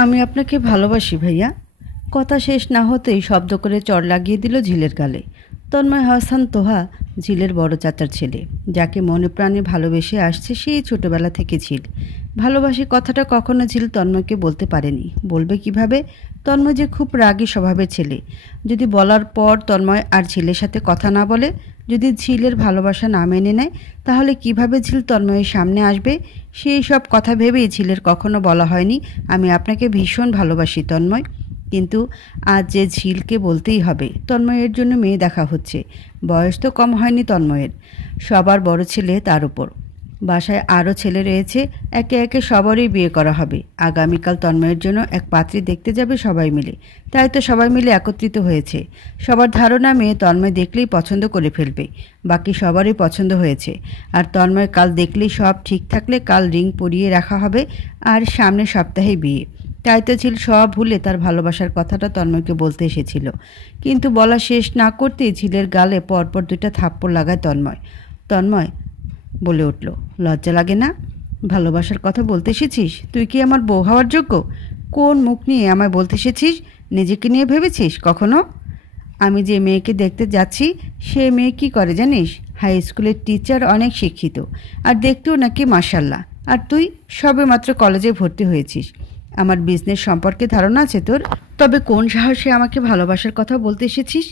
আমি আপনাকে ভালোবাসি ভাইয়া। কথা শেষ না হতেই শব্দ করে চড় লাগিয়ে দিল ঝিলের গালে। তন্ময় হাসান তোহা ঝিলের বড় চাচার ছেলে, যাকে মনে প্রাণে ভালোবেসে আসছে সেই ছোটবেলা থেকে ঝিল। ভালোবাসি কথাটা কখনো ঝিল তন্ময়কে বলতে পারেনি, বলবে কিভাবে? তন্ময় যে খুব রাগী স্বভাবের ছেলে। যদি বলার পর তন্ময় আর ঝিলের সাথে কথা না বলে, যদি ঝিলের ভালোবাসা না মেনে নেয়, তাহলে কিভাবে ঝিল তন্ময়ের সামনে আসবে? সেই সব কথা ভেবেই ঝিলের কখনো বলা হয়নি, আমি আপনাকে ভীষণ ভালোবাসি তন্ময়। কিন্তু আজ যে ঝিলকে বলতেই হবে, তন্ময়ের জন্য মেয়ে দেখা হচ্ছে। বয়স তো কম হয়নি তন্ময়ের, সবার বড় ছেলে তার উপর। বাসায় আরও ছেলে রয়েছে, একে একে সবারই বিয়ে করা হবে। আগামীকাল তন্ময়ের জন্য এক পাত্রী দেখতে যাবে সবাই মিলে। তাই তো সবাই মিলে একত্রিত হয়েছে। সবার ধারণা মেয়ে তন্ময় দেখলেই পছন্দ করে ফেলবে। বাকি সবারই পছন্দ হয়েছে। আর তন্ময় কাল দেখলেই সব ঠিক থাকলে কাল রিং পরিয়ে রাখা হবে, আর সামনের সপ্তাহে বিয়ে। তাই তো ঝিল সব ভুলে তার ভালোবাসার কথাটা তন্ময়কে বলতে এসেছিল। কিন্তু বলা শেষ না করতেই ঝিলের গালে পরপর দুইটা থাপ্পড় লাগায় তন্ময়। তন্ময় বলে উঠল, লজ্জা লাগে না? ভালোবাসার কথা বলতে এসেছিস? তুই কি আমার বউ হওয়ার যোগ্য? কোন মুখ নিয়ে আমায় বলতে এসেছিস? নিজেকে নিয়ে ভেবেছিস কখনো? আমি যে মেয়েকে দেখতে যাচ্ছি সে মেয়ে কি করে জানিস? হাই স্কুলের টিচার, অনেক শিক্ষিত, আর দেখতেও নাকি মাশাল্লাহ। আর তুই সবে মাত্র কলেজে ভর্তি হয়েছিস। আমার বিজনেস সম্পর্কে ধারণা আছে তোর? তবে কোন সাহসে আমাকে ভালোবাসার কথা বলতে এসেছিস?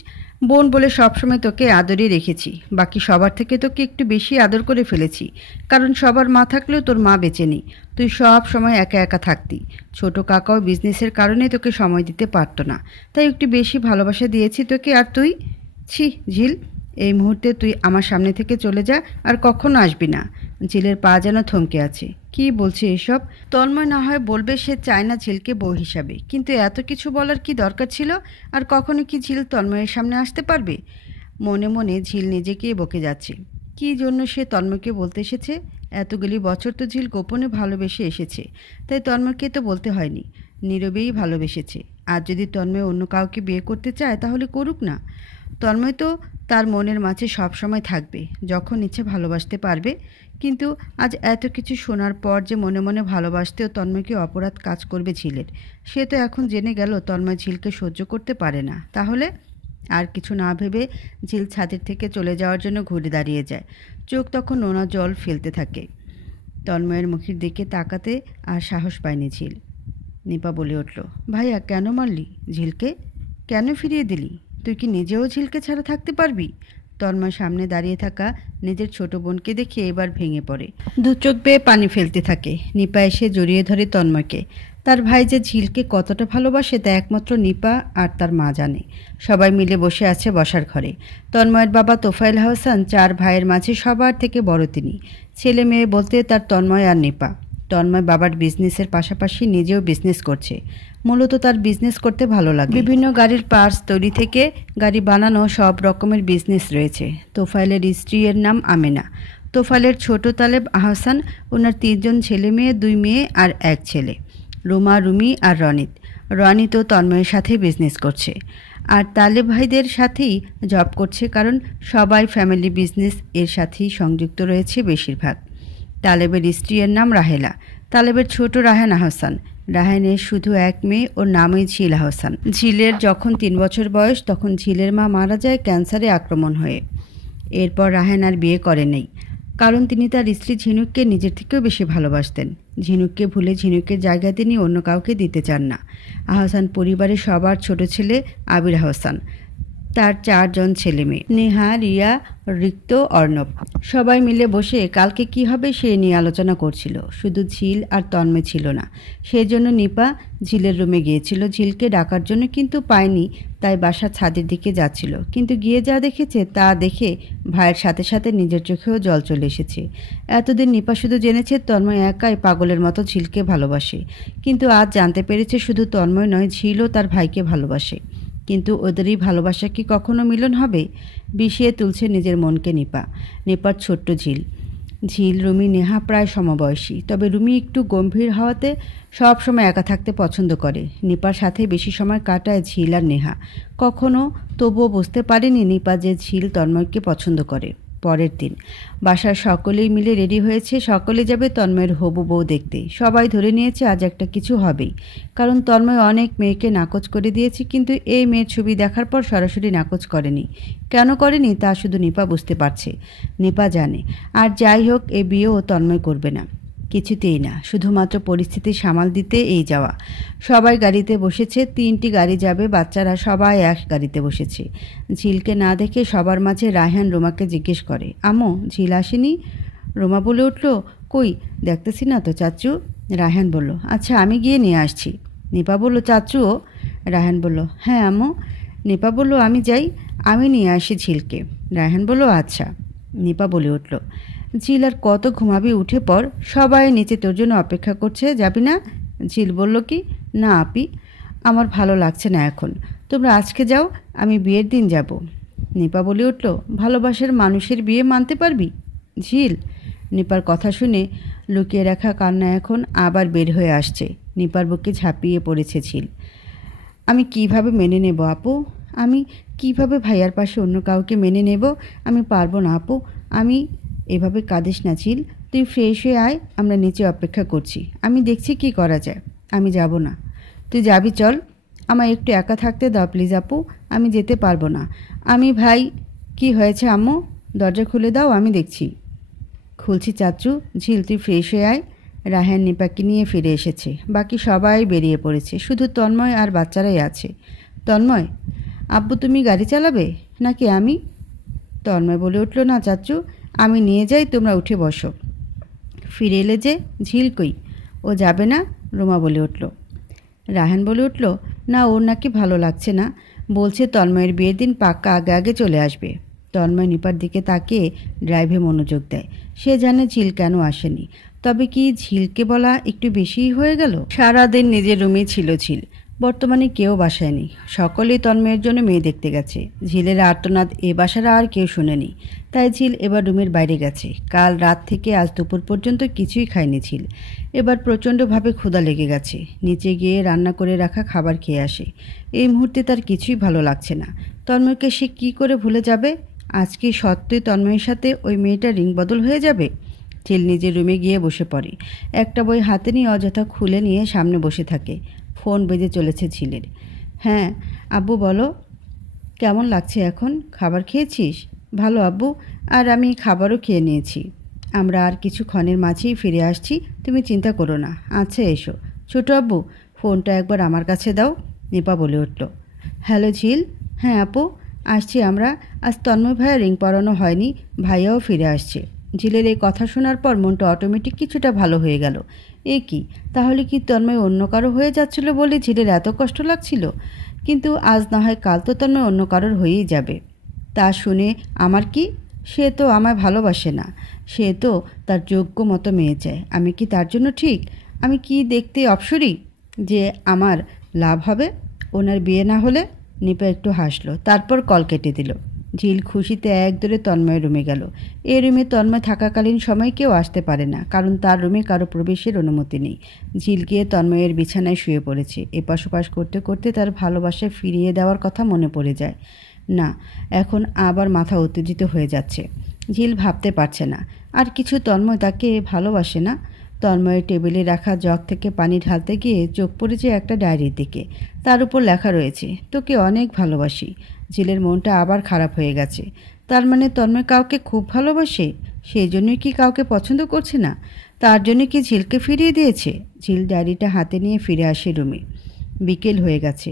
বোন বলে সবসময় তোকে আদরই রেখেছি, বাকি সবার থেকে তোকে একটু বেশি আদর করে ফেলেছি, কারণ সবার মা থাকলেও তোর মা বেঁচে নেই। তুই সব সময় একা একা থাকতি। ছোট কাকাও বিজনেসের কারণে তোকে সময় দিতে পারতো না, তাই একটু বেশি ভালোবাসা দিয়েছি তোকে। আর তুই, ছি ঝিল, এই মুহূর্তে তুই আমার সামনে থেকে চলে যা, আর কখনো আসবি না। ঝিলের পা যেন থমকে আছে। কি বলছে এসব? তন্ময় না হয় বলবে সে চায় না ঝিলকে বউ হিসাবে, কিন্তু এত কিছু বলার কি দরকার ছিল? আর কখনো কি ঝিল তন্ময়ের সামনে আসতে পারবে? মনে মনে ঝিল নিজেকেই বকে যাচ্ছে। কি জন্য সে তন্ময়কে বলতে এসেছে? এতগুলি বছর তো ঝিল গোপনে ভালোবেসে এসেছে, তাই তন্ময়কে তো বলতে হয়নি। নীরবেই ভালোবেসেছে। আর যদি তন্ময় অন্য কাউকে বিয়ে করতে চায় তাহলে করুক না। তন্ময় তো তার মনের মাঝে সব সময় থাকবে, যখন ইচ্ছে ভালোবাসতে পারবে। কিন্তু আজ এত কিছু শোনার পর যে মনে মনে ভালোবাসতেও তন্ময়কে অপরাধ কাজ করবে ঝিলের, সে তো এখন জেনে গেল তন্ময় ঝিলকে সহ্য করতে পারে না। তাহলে আর কিছু না ভেবে ঝিল ছাদের থেকে চলে যাওয়ার জন্য ঘুরে দাঁড়িয়ে যায়। চোখ তখন নোনা জল ফেলতে থাকে। তন্ময়ের মুখের দিকে তাকাতে আর সাহস পায়নি ঝিল। নিপা বলে উঠল, ভাইয়া কেন মারলি ঝিলকে? কেন ফিরিয়ে দিলি? তুই কি নিজেও ঝিলকে ছাড়া থাকতে পারবি? তন্ময় সামনে দাঁড়িয়ে থাকা নিজের ছোট বোনকে দেখে এবার ভেঙে পড়ে, দু চোখ বেয়ে পানি ফেলতে থাকে। নিপা এসে জড়িয়ে ধরে তন্ময়কে। তার ভাই যে ঝিলকে কতটা ভালোবাসে তা একমাত্র নিপা আর তার মা জানে। সবাই মিলে বসে আছে বসার ঘরে। তন্ময়ের বাবা তোফায়েল হাসান 4 ভাইয়ের মাঝে সবার থেকে বড় তিনি। ছেলে মেয়ে বলতে তার তন্ময় আর নিপা। তন্ময় বাবার বিজনেসের পাশাপাশি নিজেও বিজনেস করছে। মূলত তার বিজনেস করতে ভালো লাগে। বিভিন্ন গাড়ির পার্টস তৈরি থেকে গাড়ি বানানো সব রকমের বিজনেস রয়েছে। তোফায়েলের স্ত্রীর নাম আমেনা। তোফায়েলের ছোট তালেব আহসান, ওনার 3 জন ছেলে মেয়ে, 2 মেয়ে আর 1 ছেলে, রুমা, রুমি আর রনিত। রনিতও তন্ময়ের সাথে বিজনেস করছে, আর তালেব ভাইদের সাথেই জব করছে, কারণ সবাই ফ্যামিলি বিজনেস এর সাথেই সংযুক্ত রয়েছে বেশিরভাগ। তালেবের স্ত্রীর নাম রাহেলা। তালেবের ছোট রাহান আহসান। রাহানের শুধু 1 মেয়ে, ওর নামই ঝিল আহসান। ঝিলের যখন 3 বছর বয়স তখন ঝিলের মা মারা যায় ক্যান্সারে আক্রমণ হয়ে। এরপর রাহান আর বিয়ে করেনি, কারণ তিনি তার স্ত্রী ঝিনুককে নিজের থেকেও বেশি ভালোবাসতেন। ঝিনুককে ভুলে ঝিনুকের জায়গা তিনি অন্য কাউকে দিতে চান না। আহসান পরিবারের সবার ছোট ছেলে আবির আহসান। তার 4 জন ছেলে মেয়ে, নেহা, রিয়া, রিক্ত, অর্ণব। সবাই মিলে বসে কালকে কি হবে সে নিয়ে আলোচনা করছিল। শুধু ঝিল আর তন্ময় ছিল না। সেই জন্য নিপা ঝিলের রুমে গিয়েছিল ঝিলকে ডাকার জন্য, কিন্তু পায়নি, তাই বাসার ছাদের দিকে যাচ্ছিল। কিন্তু গিয়ে যা দেখেছে তা দেখে ভাইয়ের সাথে সাথে নিজের চোখেও জল চলে এসেছে। এতদিন নিপা শুধু জেনেছে তন্ময় একাই পাগলের মতো ঝিলকে ভালোবাসে, কিন্তু আজ জানতে পেরেছে শুধু তন্ময় নয়, ঝিলও তার ভাইকে ভালোবাসে। কিন্তু ওদেরই ভালোবাসা কি কখনো মিলন হবে? বিষিয়ে তুলছে নিজের মনকে নিপা। নিপার ছোট্ট ঝিল। ঝিল, রুমি, নেহা প্রায় সমবয়সী, তবে রুমি একটু গম্ভীর হওয়াতে সব সময় একা থাকতে পছন্দ করে। নিপার সাথে বেশি সময় কাটায় ঝিল আর নেহা। কখনো তবুও বুঝতে পারেনি নিপা যে ঝিল তন্ময়কে পছন্দ করে। পরের দিন বাসার সকলেই মিলে রেডি হয়েছে। সকলে যাবে তন্ময়ের হবু বউ দেখতে। সবাই ধরে নিয়েছে আজ একটা কিছু হবেই, কারণ তন্ময় অনেক মেয়েকে নাকচ করে দিয়েছে, কিন্তু এই মেয়ের ছবি দেখার পর সরাসরি নাকচ করেনি। কেন করেনি তা শুধু নিপা বুঝতে পারছে, নিপা জানে। আর যাই হোক, এ বিয়েও তন্ময় করবে না, কিছুতেই না, শুধুমাত্র পরিস্থিতি সামাল দিতে এই যাওয়া। সবাই গাড়িতে বসেছে, 3টি গাড়ি যাবে, বাচ্চারা সবাই এক গাড়িতে বসেছে। ঝিলকে না দেখে সবার মাঝে রায়হান রোমাকে জিজ্ঞেস করে, আম্মু ঝিল আসেনি? রোমা বলে উঠল, কই দেখতেছি না তো চাচু। রায়হান বলল, আচ্ছা আমি গিয়ে নিয়ে আসছি। নিপা বলল, চাচুও? রায়হান বলল, হ্যাঁ আম্মু। নিপা বলল, আমি যাই, আমি নিয়ে আসি ঝিলকে। রায়হান বলল, আচ্ছা। নিপা বলে উঠল, ঝিল আর কত ঘুমাবি, উঠে পর, সবাই নিচে তোর জন্য অপেক্ষা করছে, যাবি না? ঝিল বলল, কি না আপি, আমার ভালো লাগছে না এখন, তোমরা আজকে যাও, আমি বিয়ের দিন যাব। নিপা বলে উঠল, ভালোবাসার মানুষের বিয়ে মানতে পারবি ঝিল? নিপার কথা শুনে লুকিয়ে রাখা কান্না এখন আবার বের হয়ে আসছে। নিপার বুকে ঝাঁপিয়ে পড়েছে ঝিল। আমি কিভাবে মেনে নেব আপু? আমি কিভাবে ভাইয়ার পাশে অন্য কাউকে মেনে নেব? আমি পারবো না আপু। আমি এভাবে কাঁদিস না ঝিল, তুই ফ্রেশ হয়ে আয়, আমরা নিচে অপেক্ষা করছি, আমি দেখছি কি করা যায়। আমি যাব না। তুই যাবি, চল, আমায় একটু একা থাকতে দাও প্লিজ আপু, আমি যেতে পারবো না। আমি ভাই। কি হয়েছে আম্মু? দরজা খুলে দাও, আমি দেখছি। খুলছি চাচু। ঝিল তুই ফ্রেশ হয়ে আয়। রায়হান নিপাকে নিয়ে ফিরে এসেছে, বাকি সবাই বেরিয়ে পড়েছে, শুধু তন্ময় আর বাচ্চারাই আছে। তন্ময়, আব্বু তুমি গাড়ি চালাবে নাকি আমি? তন্ময় বলে উঠল, না চাচু, আমি নিয়ে যাই, তোমরা উঠে বসো। ফিরে এলে যে? ঝিল কই? ও যাবে না? রোমা বলে উঠল। রায়হান বলে উঠল, না ওর নাকি ভালো লাগছে না, বলছে তন্ময়ের বিয়ের দিন পাক্কা আগে আগে চলে আসবে। তন্ময় নিপার দিকে তাকিয়ে ড্রাইভে মনোযোগ দেয়। সে জানে ঝিল কেন আসেনি, তবে কি ঝিলকে বলা একটু বেশিই হয়ে গেল? সারাদিন নিজের রুমেই ছিল ঝিল। বর্তমানে কেউ বাসায় নেই, সকলেই তন্ময়ের জন্য মেয়ে দেখতে গেছে। ঝিলের আর্তনাদ এ বাসার আর কেউ শোনেনি, তাই ঝিল এবার রুমের বাইরে গেছে। কাল রাত থেকে আজ দুপুর পর্যন্ত কিছুই খায়নি ঝিল। এবার প্রচণ্ডভাবে ক্ষুধা লেগে গেছে, নিচে গিয়ে রান্না করে রাখা খাবার খেয়ে আসে। এই মুহূর্তে তার কিছুই ভালো লাগছে না। তন্ময়কে সে কী করে ভুলে যাবে? আজকে সত্যই তন্ময়ের সাথে ওই মেয়েটার রিং বদল হয়ে যাবে? ঝিল নিজের রুমে গিয়ে বসে পড়ে, একটা বই হাতে নিয়ে অযথা খুলে নিয়ে সামনে বসে থাকে। ফোন বেজে চলেছে ঝিলের। হ্যাঁ আব্বু বলো, কেমন লাগছে এখন? খাবার খেয়েছিস? ভালো আব্বু, আর আমি খাবারও খেয়ে নিয়েছি। আমরা আর কিছুক্ষণের মাঝেই ফিরে আসছি, তুমি চিন্তা করো না। আচ্ছা এসো। ছোট আব্বু, ফোনটা একবার আমার কাছে দাও। নিপা বলে উঠল। হ্যালো ঝিল। হ্যাঁ আপু, আসছি আমরা। আজ তন্ময় ভাইয়া রিং পরানো হয়নি, ভাইয়াও ফিরে আসছে। ঝিলের এই কথা শোনার পর মনটা অটোমেটিক কিছুটা ভালো হয়ে গেল। এ কি, তাহলে কি তন্ময় অন্য কারো হয়ে যাচ্ছিল বলে ঝিলের এত কষ্ট লাগছিল? কিন্তু আজ না হয় কাল তো তন্ময় অন্য কারোর হয়েই যাবে। তা শুনে আমার কি? সে তো আমায় ভালোবাসে না, সে তো তার যোগ্য মতো মেয়ে চায়। আমি কি তার জন্য ঠিক? আমি কি দেখতে অপসরী যে আমার লাভ হবে ওনার বিয়ে না হলে? নিপা একটু হাসলো, তারপর কল কেটে দিল। ঝিল খুশিতে একদরে তন্ময়ের রুমে গেল। এই রুমে তন্ময় থাকাকালীন সময় কেউ আসতে পারে না, কারণ তার রুমে কারো প্রবেশের অনুমতি নেই। ঝিল গিয়ে তন্ময়ের বিছানায় শুয়ে পড়েছে। এপাশ ওপাশ করতে করতে তার ভালোবাসায় ফিরিয়ে দেওয়ার কথা মনে পড়ে যায়। না, এখন আবার মাথা উত্তেজিত হয়ে যাচ্ছে। ঝিল ভাবতে পারছে না আর কিছু। তন্ময় তাকে ভালোবাসে না। তন্ময়ের টেবিলে রাখা জগ থেকে পানি ঢালতে গিয়ে চোখ পড়েছে একটা ডায়েরির দিকে। তার উপর লেখা রয়েছে, তোকে অনেক ভালোবাসি। ঝিলের মনটা আবার খারাপ হয়ে গেছে। তার মানে তন্ময় কাউকে খুব ভালোবাসে, সেই জন্যই কি কাউকে পছন্দ করছে না? তার জন্য কি ঝিলকে ফিরিয়ে দিয়েছে? ঝিল ডায়েরিটা হাতে নিয়ে ফিরে আসে রুমে। বিকেল হয়ে গেছে,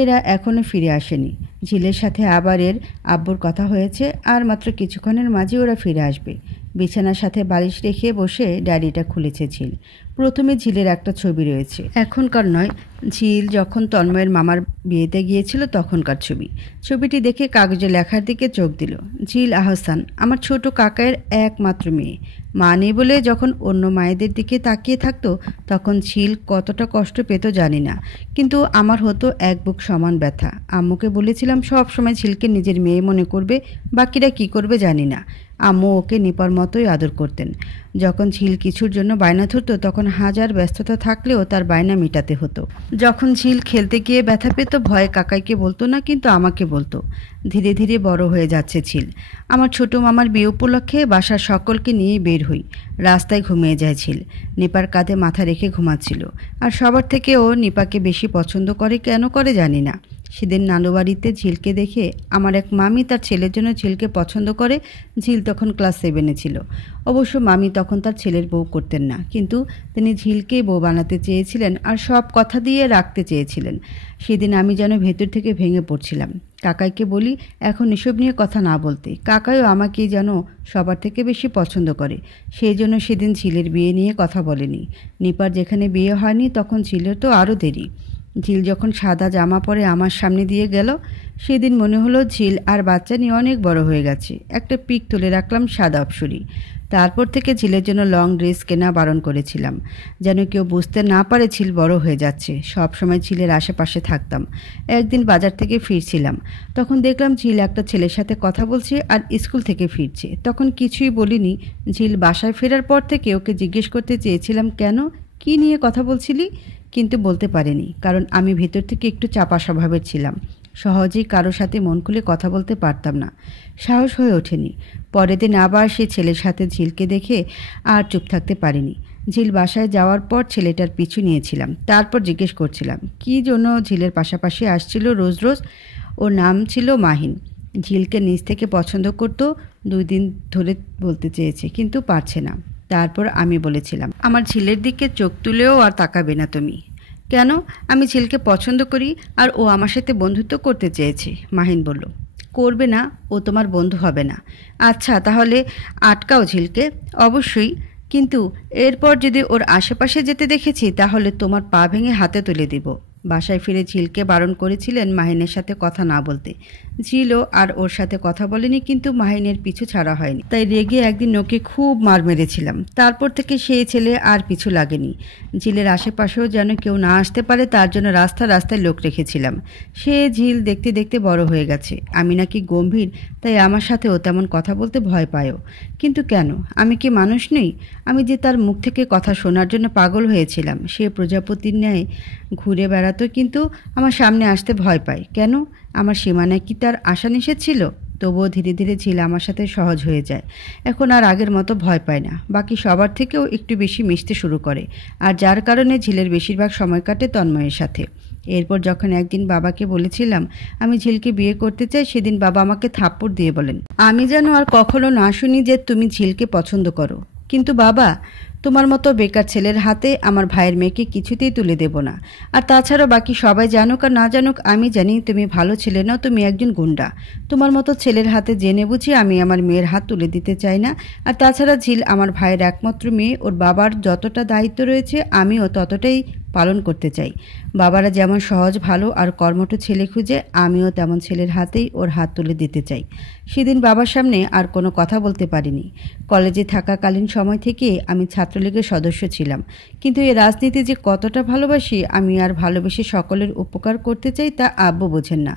এরা এখনও ফিরে আসেনি। ঝিলের সাথে আবার এর আব্বুর কথা হয়েছে, আর মাত্র কিছুক্ষণের মাঝে ওরা ফিরে আসবে। বিছানার সাথে বালিশ রেখে বসে ডায়েরিটা খুলেছে ঝিল। প্রথমে ঝিলের একটা ছবি রয়েছে, এখনকার নয়, ঝিল যখন তন্ময়ের মামার বিয়েতে গিয়েছিল তখনকার ছবি। ছবিটি দেখে কাগজে লেখার দিকে চোখ দিল। ঝিল আহসান, আমার ছোট কাকায়ের একমাত্র মেয়ে। মা নেই বলে যখন অন্য মায়েদের দিকে তাকিয়ে থাকতো তখন ঝিল কতটা কষ্ট পেত জানি না, কিন্তু আমার হতো এক বুক সমান ব্যথা। আম্মুকে বলেছিলাম সব সময় ঝিলকে নিজের মেয়ে মনে করবে, বাকিরা কি করবে জানি না। আম্মু ওকে নিপার মতোই আদর করতেন। যখন ঝিল কিছুর জন্য বায়না ধরত তখন হাজার ব্যস্ততা থাকলেও তার বায়না মেটাতে হতো। যখন ঝিল খেলতে গিয়ে ব্যথা পেত ভয়ে কাকাইকে বলতো না, কিন্তু আমাকে বলতো। ধীরে ধীরে বড় হয়ে যাচ্ছে ঝিল। আমার ছোট মামার বিয়ে উপলক্ষে বাসার সকলকে নিয়ে বের হই। রাস্তায় ঘুমিয়ে যায় ঝিল। নিপার কাঁধে মাথা রেখে ঘুমাচ্ছিল। আর সবার থেকে ও নিপাকে বেশি পছন্দ করে, কেন করে জানি না। সেদিন নানুবাড়িতে ঝিলকে দেখে আমার এক মামি তার ছেলের জন্য ঝিলকে পছন্দ করে। ঝিল তখন ক্লাস 7-এ ছিল। অবশ্য মামি তখন তার ছেলের বউ করতেন না, কিন্তু তিনি ঝিলকেই বউ বানাতে চেয়েছিলেন আর সব কথা দিয়ে রাখতে চেয়েছিলেন। সেদিন আমি যেন ভেতর থেকে ভেঙে পড়ছিলাম। কাকাইকে বলি এখন এসব নিয়ে কথা না বলতে। কাকাইও আমাকেই যেন সবার থেকে বেশি পছন্দ করে, সেই জন্য সেদিন ঝিলের বিয়ে নিয়ে কথা বলেনি। নিপার যেখানে বিয়ে হয়নি তখন ঝিলের তো আরও দেরি। ঝিল যখন সাদা জামা পরে আমার সামনে দিয়ে গেল, সেদিন মনে হলো ঝিল আর বাচ্চা নিয়ে অনেক বড় হয়ে গেছে। একটা পিক তুলে রাখলাম সাদা অপসরি। তারপর থেকে ঝিলের জন্য লং ড্রেস কেনা বারণ করেছিলাম, যেন কেউ বুঝতে না পারে ঝিল বড় হয়ে যাচ্ছে। সব সময় ঝিলের আশেপাশে থাকতাম। একদিন বাজার থেকে ফিরছিলাম, তখন দেখলাম ঝিল একটা ছেলের সাথে কথা বলছে আর স্কুল থেকে ফিরছে। তখন কিছুই বলিনি। ঝিল বাসায় ফেরার পর থেকে ওকে জিজ্ঞেস করতে চেয়েছিলাম, কেন, কী নিয়ে কথা বলছিলি, কিন্তু বলতে পারিনি, কারণ আমি ভেতর থেকে একটু চাপা স্বভাবের ছিলাম। সহজেই কারোর সাথে মন খুলে কথা বলতে পারতাম না, সাহস হয়ে ওঠেনি। পরের দিন আবার সেই ছেলের সাথে ঝিলকে দেখে আর চুপ থাকতে পারিনি। ঝিল বাসায় যাওয়ার পর ছেলেটার পিছু নিয়েছিলাম। তারপর জিজ্ঞেস করছিলাম কী জন্য ঝিলের পাশাপাশি আসছিল রোজ রোজ। ওর নাম ছিল মাহিন। ঝিলকে নিজ থেকে পছন্দ করতো, 2 দিন ধরে বলতে চেয়েছে, কিন্তু পারছে না। তারপর আমি বলেছিলাম, আমার ঝিলের দিকে চোখ তুলেও আর তাকাবে না তুমি। কেন, আমি ঝিলকে পছন্দ করি আর ও আমার সাথে বন্ধুত্ব করতে চেয়েছে। মাহিন বলল, করবে না, ও তোমার বন্ধু হবে না। আচ্ছা তাহলে আটকাও ঝিলকে। অবশ্যই, কিন্তু এরপর যদি ওর আশেপাশে যেতে দেখেছি তাহলে তোমার পা ভেঙে হাতে তুলে দিব। বাসায় ফিরে ঝিলকে বারণ করেছিলেন মাহিনের সাথে কথা না বলতে। ঝিলও আর ওর সাথে কথা বলেনি, কিন্তু মাহিনের পিছু ছাড়া হয়নি। তাই রেগে একদিন ওকে খুব মার মেরেছিলাম। তারপর থেকে সেই ছেলে আর পিছু লাগেনি। ঝিলের আশেপাশেও যেন কেউ না আসতে পারে তার জন্য রাস্তায় লোক রেখেছিলাম। সে ঝিল দেখতে দেখতে বড় হয়ে গেছে। আমি নাকি গম্ভীর, তাই আমার সাথেও তেমন কথা বলতে ভয় পায়ও। কিন্তু কেন, আমি কি মানুষ নই? আমি যে তার মুখ থেকে কথা শোনার জন্য পাগল হয়েছিলাম। সে প্রজাপতির ন্যায় ঘুরে বেড়াতো, কিন্তু আমার সামনে আসতে ভয় পায় কেন? আমার সীমানায় কি তার আশা নিষেধ ছিল? তবুও ধীরে ধীরে ঝিল আমার সাথে সহজ হয়ে যায়। এখন আর আগের মতো ভয় পায় না, বাকি সবার থেকেও একটু বেশি মিশতে শুরু করে। আর যার কারণে ঝিলের বেশিরভাগ সময় কাটে তন্ময়ের সাথে। এরপর যখন একদিন বাবাকে বলেছিলাম আমি ঝিলকে বিয়ে করতে চাই, সেদিন বাবা আমাকে থাপ্পড় দিয়ে বলেন, আমি যেন আর কখনো না শুনি যে তুমি ঝিলকে পছন্দ করো। কিন্তু বাবা, তোমার মতো বেকার ছেলের হাতে আমার ভাইয়ের মেয়েকে কিছুতেই তুলে দেব না। আর তাছাড়াও বাকি সবাই জানুক আর না জানুক, আমি জানি তুমি ভালো ছেলে নও, তুমি একজন গুন্ডা। তোমার মতো ছেলের হাতে জেনে বুঝি আমি আমার মেয়ের হাত তুলে দিতে চাই না। আর তাছাড়া ঝিল আমার ভাইয়ের একমাত্র মেয়ে, ওর বাবার যতটা দায়িত্ব রয়েছে আমিও ততটাই পালন করতে চাই। বাবারা যেমন সহজ, ভালো আর কর্মঠ ছেলে খুঁজে, আমিও তেমন ছেলের হাতেই ওর হাত তুলে দিতে চাই। সেদিন বাবার সামনে আর কোনো কথা বলতে পারিনি। কলেজে থাকাকালীন সময় থেকে আমি ছাত্রলীগের সদস্য ছিলাম, কিন্তু এই রাজনীতি যে কতটা ভালোবাসি আমি আর ভালোবেসে সকলের উপকার করতে চাই তা আব্বু বোঝেন না।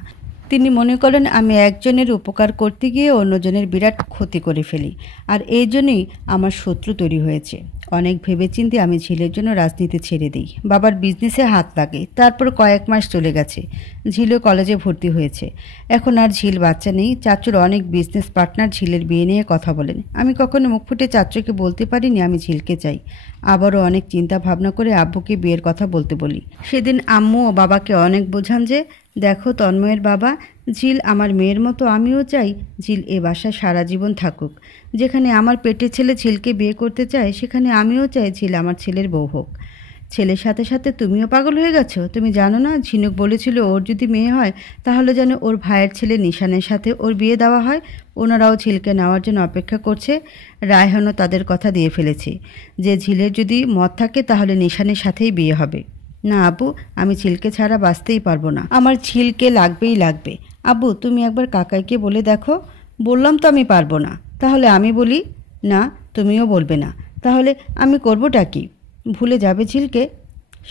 তিনি মনে করেন আমি একজনের উপকার করতে গিয়ে অন্যজনের বিরাট ক্ষতি করে ফেলি, আর এই জন্যই আমার শত্রু তৈরি হয়েছে। অনেক ভেবেচিন্তে আমি ঝিলের জন্য রাজনীতি ছেড়ে দিই। বাবার বিজনেসে হাত লাগে। তারপর কয়েক মাস চলে গেছে, ঝিলও কলেজে ভর্তি হয়েছে। এখন আর ঝিল বাচ্চা নেই। চাচুর অনেক বিজনেস পার্টনার ঝিলের বিয়ে নিয়ে কথা বলেন। আমি কখনো মুখ ফুটে চাচুকে বলতে পারিনি আমি ঝিলকে চাই। আবারও অনেক চিন্তা ভাবনা করে আব্বুকে বিয়ের কথা বলতে বলি। সেদিন আম্মু ও বাবাকে অনেক বোঝান যে, দেখো তন্ময়ের বাবা, ঝিল আমার মেয়ের মতো, আমিও চাই ঝিল এ বাসায় সারা জীবন থাকুক। যেখানে আমার পেটের ছেলে ঝিলকে বিয়ে করতে চায়, সেখানে আমিও চাই ঝিল আমার ছেলের বউ হোক। ছেলের সাথে সাথে তুমিও পাগল হয়ে গেছো? তুমি জানো না ঝিনুক বলেছিল ওর যদি মেয়ে হয় তাহলে যেন ওর ভাইয়ের ছেলে নিশানের সাথে ওর বিয়ে দেওয়া হয়। ওনারাও ঝিলকে নেওয়ার জন্য অপেক্ষা করছে। রায়হানও তাদের কথা দিয়ে ফেলেছে যে ঝিলের যদি মত থাকে তাহলে নিশানের সাথেই বিয়ে হবে। না আব্বু, আমি ঝিলকে ছাড়া বাঁচতেই পারবো না। আমার ঝিলকে লাগবেই লাগবে। আব্বু, তুমি একবার কাকাইকে বলে দেখো। বললাম তো আমি পারবো না। তাহলে আমি বলি? না, তুমিও বলবে না। তাহলে আমি করবোটা কি? ভুলে যাবে ঝিলকে?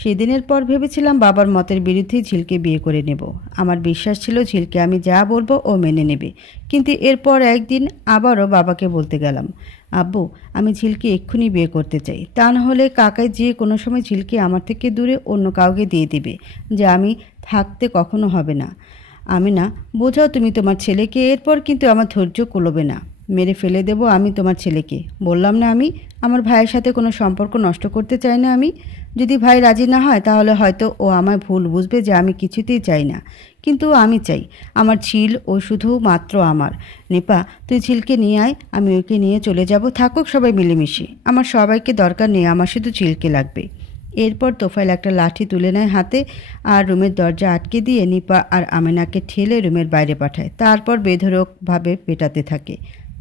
সেদিনের পর ভেবেছিলাম বাবার মতের বিরুদ্ধেই ঝিলকে বিয়ে করে নেব। আমার বিশ্বাস ছিল ঝিলকে আমি যা বলবো ও মেনে নেবে। কিন্তু এরপর একদিন আবারও বাবাকে বলতে গেলাম, আব্বু, আমি ঝিলকে এক্ষুনি বিয়ে করতে চাই, তা না হলে কাকাই যে কোনো সময় ঝিলকে আমার থেকে দূরে অন্য কাউকে দিয়ে দেবে, যা আমি থাকতে কখনো হবে না। আমি না, বোঝাও তুমি তোমার ছেলেকে, এরপর কিন্তু আমার ধৈর্য কুলোবে না, মেরে ফেলে দেব আমি তোমার ছেলেকে। বললাম না আমি আমার ভাইয়ের সাথে কোনো সম্পর্ক নষ্ট করতে চাই না। আমি যদি ভাই রাজি না হয় তাহলে হয়তো ও আমায় ভুল বুঝবে যে আমি কিছুতেই চাই না, কিন্তু আমি চাই। আমার ঝিল ও শুধু মাত্র আমার। নিপা, তুই ঝিলকে নিয়ে আয়, আমি ওকে নিয়ে চলে যাব, থাকুক সবাই মিলেমিশে। আমার সবাইকে দরকার নেই, আমার শুধু ঝিলকে লাগবে। এরপর তোফাইল একটা লাঠি তুলে নেয় হাতে আর রুমের দরজা আটকে দিয়ে নিপা আর আমেনাকে ঠেলে রুমের বাইরে পাঠায়। তারপর বেধড়কভাবে পেটাতে থাকে।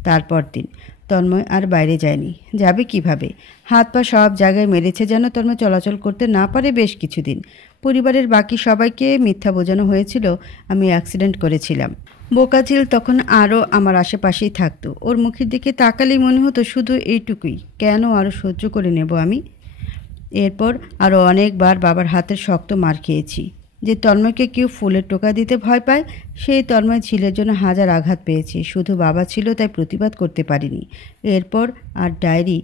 তারপর দিন তন্ময় আর বাইরে যায়নি। যাবে কিভাবে? হাত পা সব জায়গায় মেরেছে যেন তন্ময় চলাচল করতে না পারে বেশ কিছুদিন। পরিবারের বাকি সবাইকে মিথ্যা বোঝানো হয়েছিল আমি অ্যাক্সিডেন্ট করেছিলাম। বোকাঝিল তখন আরও আমার আশেপাশেই থাকতো। ওর মুখের দিকে তাকালেই মনে হতো শুধু এইটুকুই, কেন আরও সহ্য করে নেব আমি? এরপর আরও অনেকবার বাবার হাতের শক্ত মার খেয়েছি। যে তন্ময়কে কেউ ফুলের টোকা দিতে ভয় পায়, সেই তন্ময় ঝিলের জন্য হাজার আঘাত পেয়েছি। শুধু বাবা ছিল তাই প্রতিবাদ করতে পারিনি। এরপর আর ডায়েরি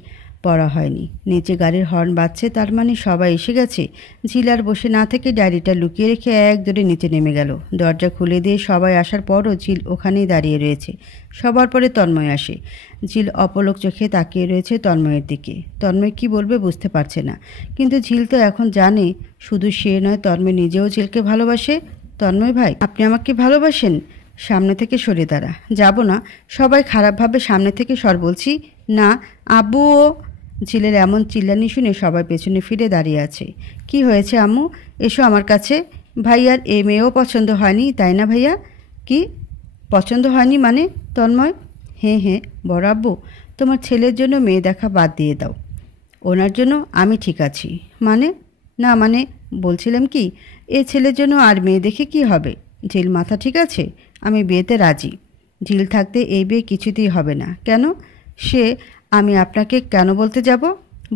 পড়া হয়নি। নিচে গাড়ির হর্ন বাজছে, তার মানে সবাই এসে গেছে। ঝিল আর বসে না থেকে ডায়েরিটা লুকিয়ে রেখে এক দৌড়ে নিচে নেমে গেল। দরজা খুলে দিয়ে সবাই আসার পরও ঝিল ওখানেই দাঁড়িয়ে রয়েছে। সবার পরে তন্ময় আসে। ঝিল অপলক চোখে তাকিয়ে রয়েছে তন্ময়ের দিকে। তন্ময় কি বলবে বুঝতে পারছে না, কিন্তু ঝিল তো এখন জানে শুধু সে নয়, তন্ময় নিজেও ঝিলকে ভালোবাসে। তন্ময় ভাই, আপনি আমাকে ভালোবাসেন? সামনে থেকে সরে দাঁড়া। যাব না। সবাই খারাপভাবে সামনে থেকে সর বলছি। না আব্বু। ও ঝিলের এমন চিল্লানি শুনে সবাই পেছনে ফিরে দাঁড়িয়ে আছে। কি হয়েছে আম্মু? এসো আমার কাছে। ভাইয়ার এ মেয়েও পছন্দ হয়নি, তাই না ভাইয়া? কি পছন্দ হয়নি মানে? তন্ময়, হ্যাঁ হ্যাঁ বড় আব্বু, তোমার ছেলের জন্য মেয়ে দেখা বাদ দিয়ে দাও। ওনার জন্য আমি ঠিক আছি। মানে? না মানে বলছিলাম কি, এ ছেলের জন্য আর মেয়ে দেখে কি হবে? ঝিল মাথা ঠিক আছে? আমি বিয়েতে রাজি। ঝিল থাকতে এই বিয়ে কিছুতেই হবে না। কেন? সে আমি আপনাকে কেন বলতে যাব?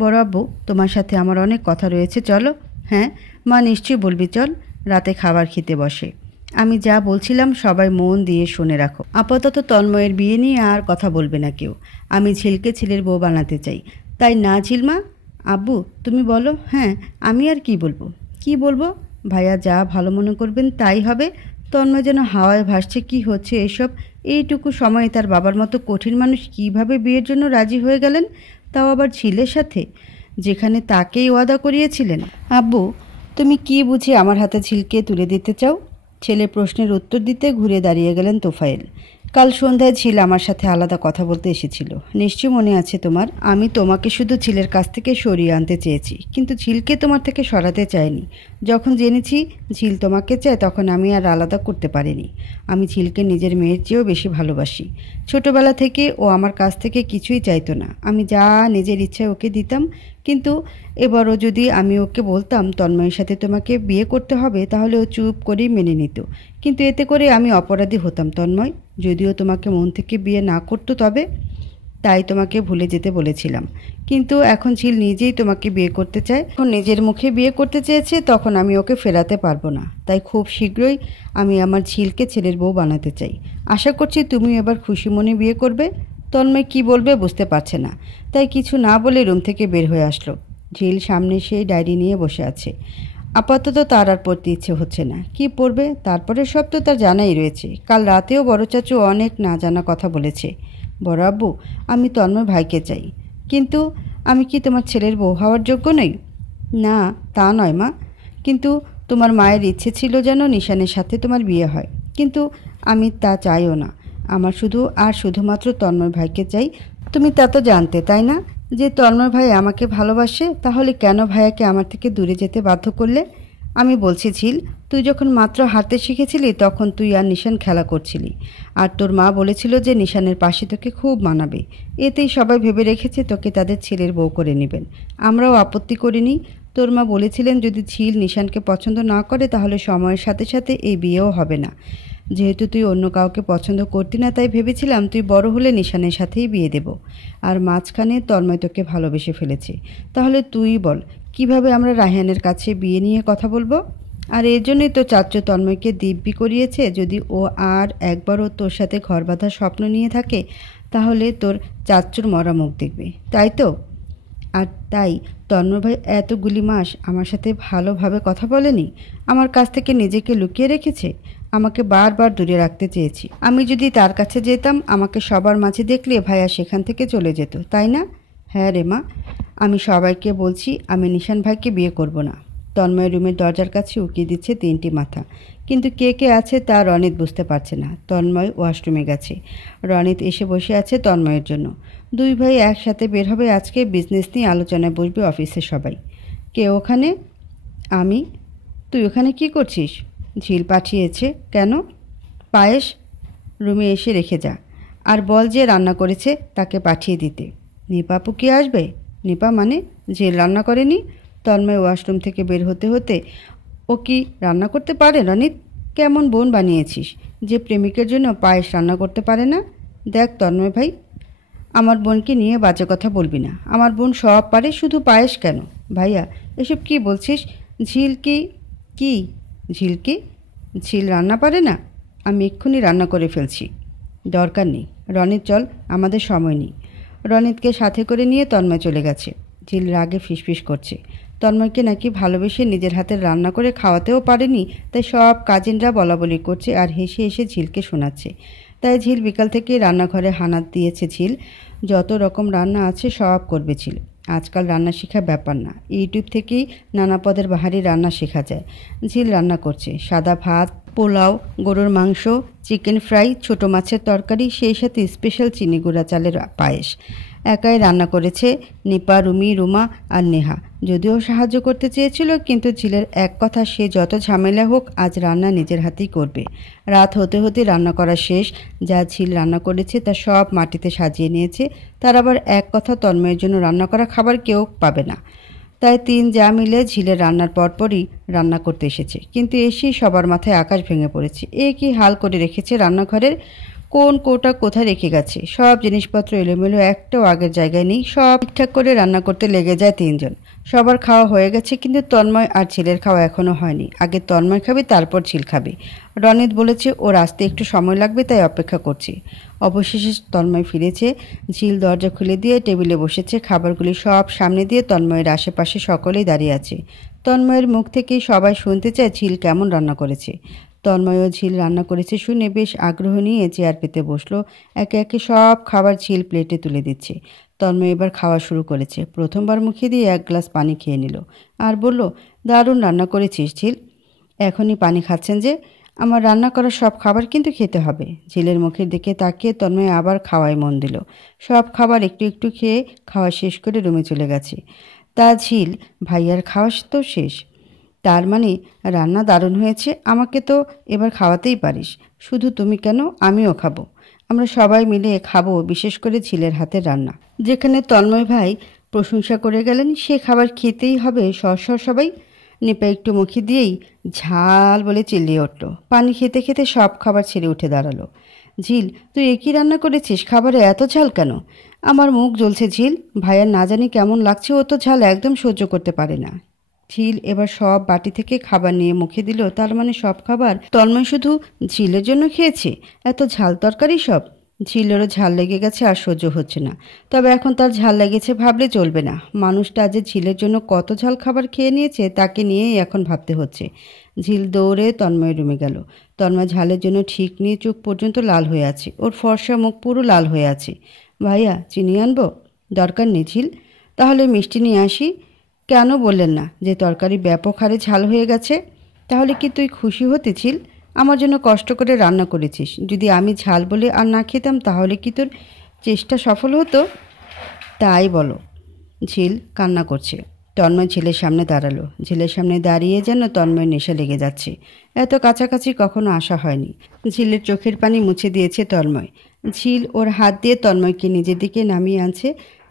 বড় আব্বু, তোমার সাথে আমার অনেক কথা রয়েছে, চলো। হ্যাঁ মা, নিশ্চয়ই বলবি, চল। রাতে খাবার খেতে বসে। আমি যা বলছিলাম সবাই মন দিয়ে শুনে রাখো। আপাতত তন্ময়ের বিয়ে নিয়ে আর কথা বলবে না কেউ। আমি ঝিলকে ছেলের বউ বানাতে চাই, তাই না ঝিলমা? আব্বু তুমি বলো। হ্যাঁ, আমি আর কি বলবো? কি বলবো? ভাইয়া যা ভালো মনে করবেন তাই হবে। তন্ময় যেন হাওয়ায় ভাসছে। কি হচ্ছে এসব? এইটুকু সময়ে তার বাবার মতো কঠিন মানুষ কিভাবে বিয়ের জন্য রাজি হয়ে গেলেন, তাও আবার ঝিলের সাথে, যেখানে তাকেই ওয়াদা করিয়েছিলেন। আব্বু, তুমি কি বুঝে আমার হাতে ঝিলকে তুলে দিতে চাও? ছেলে প্রশ্নের উত্তর দিতে ঘুরে দাঁড়িয়ে গেলেন তোফায়েল। কাল সন্ধ্যায় ঝিল আমার সাথে আলাদা কথা বলতে এসেছিল, নিশ্চয় মনে আছে তোমার? আমি তোমাকে শুধু ঝিলের কাছ থেকে সরিয়ে আনতে চেয়েছি, কিন্তু ঝিলকে তোমার থেকে সরাতে চাইনি। যখন জেনেছি ঝিল তোমাকে চায় তখন আমি আর আলাদা করতে পারিনি। আমি ঝিলকে নিজের মেয়ের চেয়েও বেশি ভালোবাসি। ছোটবেলা থেকে ও আমার কাছ থেকে কিছুই চাইতো না, আমি যা নিজের ইচ্ছায় ওকে দিতাম। কিন্তু এবারও যদি আমি ওকে বলতাম তন্ময়ের সাথে তোমাকে বিয়ে করতে হবে, তাহলে ও চুপ করেই মেনে নিত। কিন্তু এতে করে আমি অপরাধী হতাম তন্ময়। যদিও তোমাকে মন থেকে বিয়ে না করতো, তবে তাই তোমাকে ভুলে যেতে বলেছিলাম। কিন্তু এখন ঝিল নিজেই তোমাকে বিয়ে করতে চায়, এখন নিজের মুখে বিয়ে করতে চেয়েছে, তখন আমি ওকে ফেরাতে পারবো না। তাই খুব শীঘ্রই আমি আমার ঝিলকে ছেলের বউ বানাতে চাই। আশা করছি তুমি এবার খুশি মনে বিয়ে করবে। তন্ময় কি বলবে বুঝতে পারছে না, তাই কিছু না বলে রুম থেকে বের হয়ে আসলো। ঝিল সামনে সেই ডায়েরি নিয়ে বসে আছে। আপাতত তার আর পড়তে ইচ্ছে হচ্ছে না। কি পড়বে? তারপরে সব তো তার জানাই রয়েছে। কাল রাতেও বড় চাচু অনেক না জানা কথা বলেছে। বড় আব্বু, আমি তন্ময় ভাইকে চাই। কিন্তু আমি কি তোমার ছেলের বউ হওয়ার যোগ্য নই? না তা নয় মা, কিন্তু তোমার মায়ের ইচ্ছে ছিল যেন নিশানের সাথে তোমার বিয়ে হয়, কিন্তু আমি তা চাইও না। আমার শুধুমাত্র তন্ময় ভাইকে চাই। তুমি তা তো জানতে, তাই না, যে তন্ময় ভাই আমাকে ভালোবাসে? তাহলে কেন ভাইয়াকে আমার থেকে দূরে যেতে বাধ্য করলে? আমি বলছি ঝিল, তুই যখন মাত্র হাঁটতে শিখেছিলি তখন তুই আর নিশান খেলা করছিলি, আর তোর মা বলেছিল যে নিশানের পাশে তোকে খুব মানাবে। এতেই সবাই ভেবে রেখেছে তোকে তাদের ছেলের বউ করে নেবেন। আমরাও আপত্তি করিনি। তোর মা বলেছিলেন যদি ঝিল নিশানকে পছন্দ না করে তাহলে সময়ের সাথে সাথে এই বিয়েও হবে না। যেহেতু তুই অন্য কাউকে পছন্দ করতি না, তাই ভেবেছিলাম তুই বড় হলে নিশানের সাথেই বিয়ে দেব। আর মাঝখানে তন্ময় তোকে ভালোবেসে ফেলেছে। তাহলে তুই বল, কিভাবে আমরা রায়হানের কাছে বিয়ে নিয়ে কথা বলবো? আর এর জন্যই তো চাচ্চু তন্ময়কে দিব্যি করিয়েছে, যদি ও আর একবারও তোর সাথে ঘর বাঁধার স্বপ্ন নিয়ে থাকে তাহলে তোর চাচ্চুর মরা মুখ দেখবে, তাই তো? আর তাই তন্ময় ভাই এতগুলি মাস আমার সাথে ভালোভাবে কথা বলেনি, আমার কাছ থেকে নিজেকে লুকিয়ে রেখেছে, আমাকে বারবার দূরে রাখতে চেয়েছি। আমি যদি তার কাছে যেতাম আমাকে সবার মাঝে দেখলে ভাইয়া সেখান থেকে চলে যেত, তাই না? হ্যাঁ রে মা, আমি সবাইকে বলছি আমি নিশান ভাইকে বিয়ে করব না। তন্ময়ের রুমের দরজার কাছে উকিয়ে দিচ্ছে 3টি মাথা, কিন্তু কে কে আছে তা রনিত বুঝতে পারছে না। তন্ময় ওয়াশরুমে গেছে, রনিত এসে বসে আছে তন্ময়ের জন্য। দুই ভাই একসাথে বের হবে আজকে, বিজনেস নিয়ে আলোচনায় বসবে অফিসের সবাই। কে ওখানে? আমি। তুই ওখানে কি করছিস? ঝিল পাঠিয়েছে। কেন? পায়েস রুমে এসে রেখে যা, আর বল যে রান্না করেছে তাকে পাঠিয়ে দিতে। নিপাপু কি আসবে? নিপা মানে? ঝিল রান্না করেনি? তন্ময় ওয়াশরুম থেকে বের হতে হতে, ও কি রান্না করতে পারে রনিত? কেমন বোন বানিয়েছিস যে প্রেমিকের জন্য পায়েস রান্না করতে পারে না? দেখ তন্ময় ভাই, আমার বোনকে নিয়ে বাজে কথা বলবি না, আমার বোন সব পারে, শুধু পায়েস কেন? ভাইয়া এসব কি বলছিস? ঝিল কি কি ঝিল কি? ঝিল রান্না পারে না? আমি এক্ষুনি রান্না করে ফেলছি। দরকার নেই রনিত, চল, আমাদের সময় নেই। রনিতকে সাথে করে নিয়ে তন্ময় চলে গেছে। ঝিল রাগে ফিসফিস করছে, তন্ময়কে নাকি ভালোবেসে নিজের হাতের রান্না করে খাওয়াতেও পারেনি, তাই সব কাজিনরা বলাবলি করছে আর হেসে হেসে ঝিলকে শোনাচ্ছে। তাই ঝিল বিকাল থেকে রান্নাঘরে হানাত দিয়েছে। ঝিল যত রকম রান্না আছে সব করবে ঝিল। আজকাল রান্না শেখা ব্যাপার না, ইউটিউব থেকেই নানা পদের বাহারি রান্না শেখা যায়। ঝিল রান্না করছে সাদা ভাত, পোলাও, গরুর মাংস, চিকেন ফ্রাই, ছোটো মাছের তরকারি, সেই সাথে স্পেশাল চিনি গুঁড়া চালের পায়েস। একাই রান্না করেছে নিপা, রুমি, রুমা আর নেহা। যদিও সাহায্য করতে চেয়েছিল, কিন্তু ঝিলের এক কথা, সে যত ঝামেলা হোক আজ রান্না নিজের হাতেই করবে। রাত হতে হতে রান্না করা শেষ। যা ঝিল রান্না করেছে তা সব মাটিতে সাজিয়ে নিয়েছে। তার আবার এক কথা, তন্ময়ের জন্য রান্না করা খাবার কেউ পাবে না। তাই 3 যা মিলে ঝিলের রান্নার পরপরই রান্না করতে এসেছে, কিন্তু এসেই সবার মাথায় আকাশ ভেঙে পড়েছে। এ কি হাল করে রেখেছে রান্নাঘরের, কোন কৌটা কোথায় রেখে গেছে, সব জিনিসপত্র এলোমেলো, একটাও আগের জায়গায় নেই। সব ঠিকঠাক করে রান্না করতে লেগে যায় 3 জন। সবার খাওয়া হয়ে গেছে, কিন্তু তন্ময় আর ঝিলের খাওয়া এখনও হয়নি। আগে তন্ময় খাবে, তারপর ঝিল খাবে। রনিত বলেছে ওর আসতে একটু সময় লাগবে, তাই অপেক্ষা করছে। অবশেষে তন্ময় ফিরেছে। ঝিল দরজা খুলে দিয়ে টেবিলে বসেছে, খাবারগুলি সব সামনে দিয়ে তন্ময়ের আশেপাশে সকলেই দাঁড়িয়ে আছে। তন্ময়ের মুখ থেকেই সবাই শুনতে চায় ঝিল কেমন রান্না করেছে। তন্ময় ও ঝিল রান্না করেছে শুনে বেশ আগ্রহ নিয়ে চেয়ার পেতে বসলো। একে একে সব খাবার ঝিল প্লেটে তুলে দিচ্ছে। তন্ময় এবার খাওয়া শুরু করেছে। প্রথমবার মুখে দিয়ে 1 গ্লাস পানি খেয়ে নিল আর বলল, দারুণ রান্না করেছিস ঝিল। এখনই পানি খাচ্ছেন যে? আমার রান্না করা সব খাবার কিন্তু খেতে হবে। ঝিলের মুখের দিকে তাকিয়ে তন্ময় আবার খাওয়ায় মন দিল। সব খাবার একটু একটু খেয়ে খাওয়া শেষ করে রুমে চলে গেছে। তা ঝিল, ভাইয়ার খাওয়া তো শেষ, তার মানে রান্না দারুণ হয়েছে, আমাকে তো এবার খাওয়াতেই পারিস। শুধু তুমি কেন, আমিও খাবো। আমরা সবাই মিলে খাবো, বিশেষ করে ঝিলের হাতের রান্না। যেখানে তন্ময় ভাই প্রশংসা করে গেলেন, সে খাবার খেতেই হবে সর সবাই। নিপা একটু মুখে দিয়েই ঝাল বলে চিল্লিয়ে উঠল। পানি খেতে খেতে সব খাবার ছেড়ে উঠে দাঁড়ালো। ঝিল, তুই একই রান্না করেছিস, খাবারে এত ঝাল কেন? আমার মুখ জ্বলছে ঝিল, ভাইয়ার না জানি কেমন লাগছে, ও তো ঝাল একদম সহ্য করতে পারে না। ঝিল এবার সব বাটি থেকে খাবার নিয়ে মুখে দিল। তার মানে সব খাবার তন্ময় শুধু ঝিলের জন্য খেয়েছে? এত ঝাল তরকারি সব? ঝিলেরও ঝাল লেগে গেছে, আর সহ্য হচ্ছে না। তবে এখন তার ঝাল লেগেছে ভাবলে চলবে না। মানুষটা যে ঝিলের জন্য কত ঝাল খাবার খেয়ে নিয়েছে তাকে নিয়েই এখন ভাবতে হচ্ছে। ঝিল দৌড়ে তন্ময়ের রুমে গেল। তন্ময় ঝালের জন্য ঠিক নিয়ে চোখ পর্যন্ত লাল হয়ে আছে, ওর ফর্সা মুখ পুরো লাল হয়ে আছে। ভাইয়া, চিনি আনবো? দরকার নেই ঝিল। তাহলে মিষ্টি নিয়ে আসি? কেন বললেন না যে তরকারি ব্যাপক হারে ঝাল হয়ে গেছে? তাহলে কি তুই খুশি হতে ঝিল? আমার জন্য কষ্ট করে রান্না করেছিস, যদি আমি ঝাল বলে আর না খেতাম তাহলে কি তোর চেষ্টা সফল হতো? তাই বলো। ঝিল কান্না করছে। তন্ময় ঝিলের সামনে দাঁড়ালো। ঝিলের সামনে দাঁড়িয়ে যেন তন্ময়ের নেশা লেগে যাচ্ছে। এত কাছাকাছি কখনো আসা হয়নি। ঝিলের চোখের পানি মুছে দিয়েছে তন্ময়। ঝিল ওর হাত দিয়ে তন্ময়কে নিজের দিকে নামিয়ে আনছে।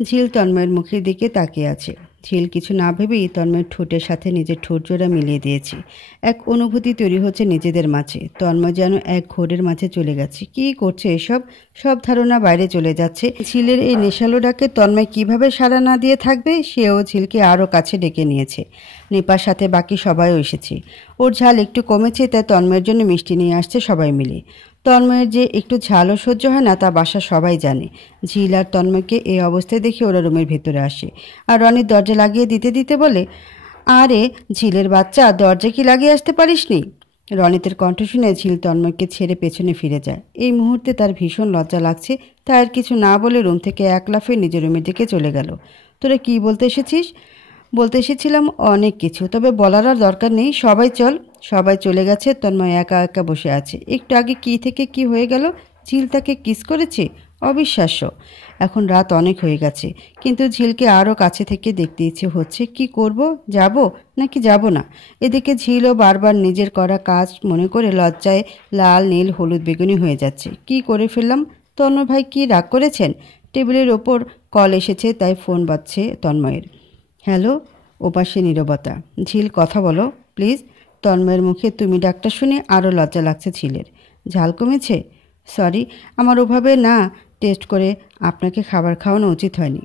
ঝিল তন্ময়ের মুখের দিকে তাকিয়ে আছে। ঝিল কিছু না ভেবেই তন্ময়ের ঠোঁটের সাথে নিজের ঠোঁট জোড়া মিলিয়ে দিয়েছে। এক অনুভূতি তৈরি হচ্ছে নিজেদের মাঝে। তন্ময় যেন এক ঘোরের মাঝে চলে গেছে। কি করছে এসব? সব ধারণা বাইরে চলে যাচ্ছে। ঝিলের এই নেশালো ডাকে তন্ময় কিভাবে সাড়া না দিয়ে থাকবে? সেও ঝিলকে আরও কাছে ডেকে নিয়েছে। নিপার সাথে বাকি সবাইও এসেছে। ওর ঝাল একটু কমেছে, তাই তন্ময়ের জন্য মিষ্টি নিয়ে আসছে সবাই মিলে। তন্ময়ের যে একটু ঝালও সহ্য হয় না তা বাসার সবাই জানে। ঝিল আর তন্ময়কে এই অবস্থায় দেখে ওরা রুমের ভেতরে আসে আর রনির দরজা লাগিয়ে দিতে দিতে বলে, আরে ঝিলের বাচ্চা, দরজা কি লাগিয়ে আসতে পারিসনি? রনিতের কণ্ঠ শুনে ঝিল তন্ময়কে ছেড়ে পেছনে ফিরে যায়। এই মুহূর্তে তার ভীষণ লজ্জা লাগছে, তাই আর কিছু না বলে রুম থেকে এক লাফে নিজের রুমের দিকে চলে গেল। তোরা কি বলতে এসেছিস? বলতে এসেছিলাম অনেক কিছু, তবে বলার আর দরকার নেই। সবাই চল। সবাই চলে গেছে। তন্ময় একা একা বসে আছে। একটু আগে কি থেকে কি হয়ে গেল? ঝিল তাকে কিস করেছে? অবিশ্বাস্য। এখন রাত অনেক হয়ে গেছে, কিন্তু ঝিলকে আরও কাছে থেকে দেখতে ইচ্ছে হচ্ছে। কি করব? যাব নাকি যাব না? এদিকে ঝিলও বারবার নিজের করা কাজ মনে করে লজ্জায় লাল নীল হলুদ বেগুনি হয়ে যাচ্ছে। কি করে ফেললাম? তন্ময় ভাই কি রাগ করেছেন? টেবিলের ওপর কল এসেছে, তাই ফোন বাজছে তন্ময়ের। হ্যালো। ওপাশে নীরবতা। ঝিল, কথা বলো প্লিজ। তন্ময়ের মুখে তুমি ডাকটা শুনে আরও লজ্জা লাগছে ঝিলের। ঝাল কমেছে? সরি, আমার ওভাবে না টেস্ট করে আপনাকে খাবার খাওয়ানো উচিত হয়নি।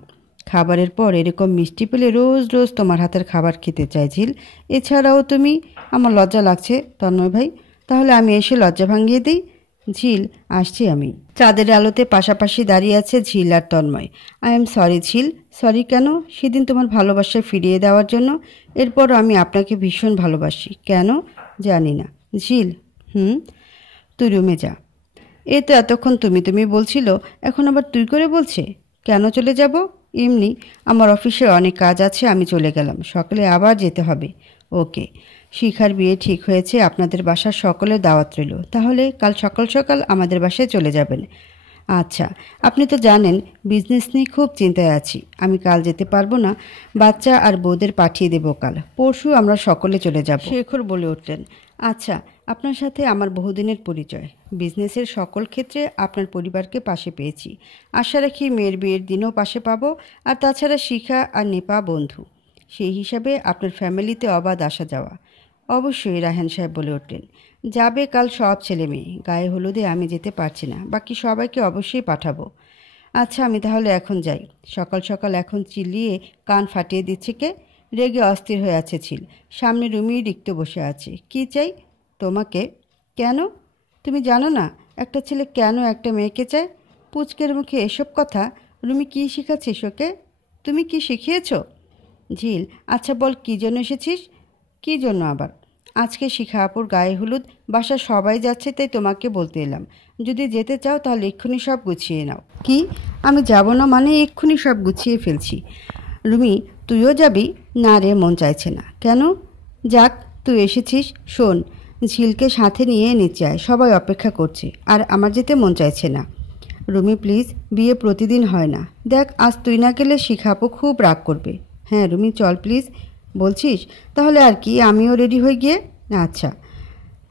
খাবারের পর এরকম মিষ্টি পেলে রোজ রোজ তোমার হাতের খাবার খেতে চাই ঝিল। এছাড়াও তুমি, আমার লজ্জা লাগছে তন্ময় ভাই। তাহলে আমি এসে লজ্জা ভাঙিয়ে দিই? ঝিল, আসছি আমি। চাঁদের আলোতে পাশাপাশি দাঁড়িয়ে আছে ঝিল আর তন্ময়। আই এম সরি ঝিল। সরি কেন? সেদিন তোমার ভালোবাসা ফিরিয়ে দেওয়ার জন্য। এরপরও আমি আপনাকে ভীষণ ভালোবাসি। কেন? জানি না। ঝিল, তুই রুমে যা। এ তো এতক্ষণ তুমি তুমি বলছিল, এখন আবার তুই করে বলছে। কেন চলে যাব? এমনি, আমার অফিসে অনেক কাজ আছে, আমি চলে গেলাম। সকালে আবার যেতে হবে। ওকে। শিখার বিয়ে ঠিক হয়েছে, আপনাদের বাসার সকলের দাওয়াত রইল। তাহলে কাল সকাল সকাল আমাদের বাসায় চলে যাবেন। আচ্ছা, আপনি তো জানেন বিজনেস নিয়ে খুব চিন্তায় আছি। আমি কাল যেতে পারবো না, বাচ্চা আর বউদের পাঠিয়ে দেবো কাল। পরশু আমরা সকলে চলে যাব। শেখর বলে উঠলেন, আচ্ছা, আপনার সাথে আমার বহুদিনের পরিচয়। বিজনেসের সকল ক্ষেত্রে আপনার পরিবারকে পাশে পেয়েছি। আশা রাখি মেয়ের বিয়ের দিনও পাশে পাবো। আর তাছাড়া শিখা আর নিপা বন্ধু, সেই হিসাবে আপনার ফ্যামিলিতে অবাধ আসা যাওয়া। অবশ্যই, রায়হান সাহেব বলে উঠলেন। যাবে কাল সব ছেলে মেয়ে। গায়ে হলুদে আমি যেতে পারছি না, বাকি সবাইকে অবশ্যই পাঠাবো। আচ্ছা, আমি তাহলে এখন যাই। সকাল সকাল এখন চিল্লিয়ে কান ফাটিয়ে দিচ্ছে কে? রেগে অস্থির হয়ে আছে ছিল। সামনে রুমি রিক্ত বসে আছে। কি চাই? তোমাকে। কেন? তুমি জানো না একটা ছেলে কেন একটা মেয়েকে চায়? পুচকের মুখে এসব কথা? রুমি কি শিখাচ্ছিস ওকে? তুমি কি শিখিয়েছ? ঝিল, আচ্ছা বল, কী জন্য এসেছিস? কী জন্য আবার? আজকে শিখা আপুর গায়ে হলুদ, বাসা সবাই যাচ্ছে, তাই তোমাকে বলতে এলাম। যদি যেতে চাও তাহলে এক্ষুনি সব গুছিয়ে নাও। কি? আমি যাব না মানে? এক্ষুনি সব গুছিয়ে ফেলছি। রুমি, তুইও যাবি? না রে, মন চাইছে না। কেন? যাক, তুই এসেছিস। শোন, ঝিলকে সাথে নিয়ে নিচে আয়, সবাই অপেক্ষা করছে। আর আমার যেতে মন চাইছে না। রুমি প্লিজ, বিয়ে প্রতিদিন হয় না। দেখ, আজ তুই না গেলে শিখা আপু খুব রাগ করবে। হ্যাঁ রুমি, চল প্লিজ। বলছিস? তাহলে আর কি, আমিও রেডি হয়ে গিয়ে। আচ্ছা।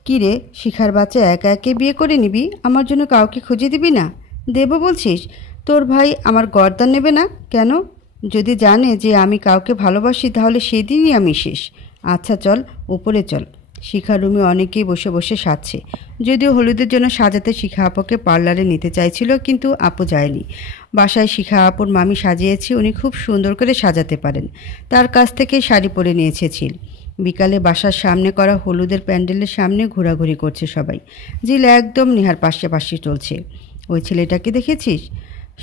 কী রে, শিখার বাচ্চা একা একে বিয়ে করে নিবি? আমার জন্য কাউকে খুঁজে দিবি না? দেব বলছিস? তোর ভাই আমার গর্দান নেবে না কেন? যদি জানে যে আমি কাউকে ভালোবাসি তাহলে সেদিনই আমি শেষ। আচ্ছা চল, উপরে চল। শিখা রুমে অনেকেই বসে বসে সাজছে। যদিও হলুদের জন্য সাজাতে শিখা আপুকে পার্লারে নিতে চাইছিল, কিন্তু আপু যায়নি। বাসায় শিখা আপুর মামি সাজিয়েছে, উনি খুব সুন্দর করে সাজাতে পারেন। তার কাছ থেকে শাড়ি পরে নিয়েছে ছিল। বিকালে বাসার সামনে করা হলুদের প্যান্ডেলের সামনে ঘোরাঘুরি করছে সবাই। ঝিল একদম নিহার পাশাপাশি চলছে। ওই ছেলেটাকে দেখেছিস?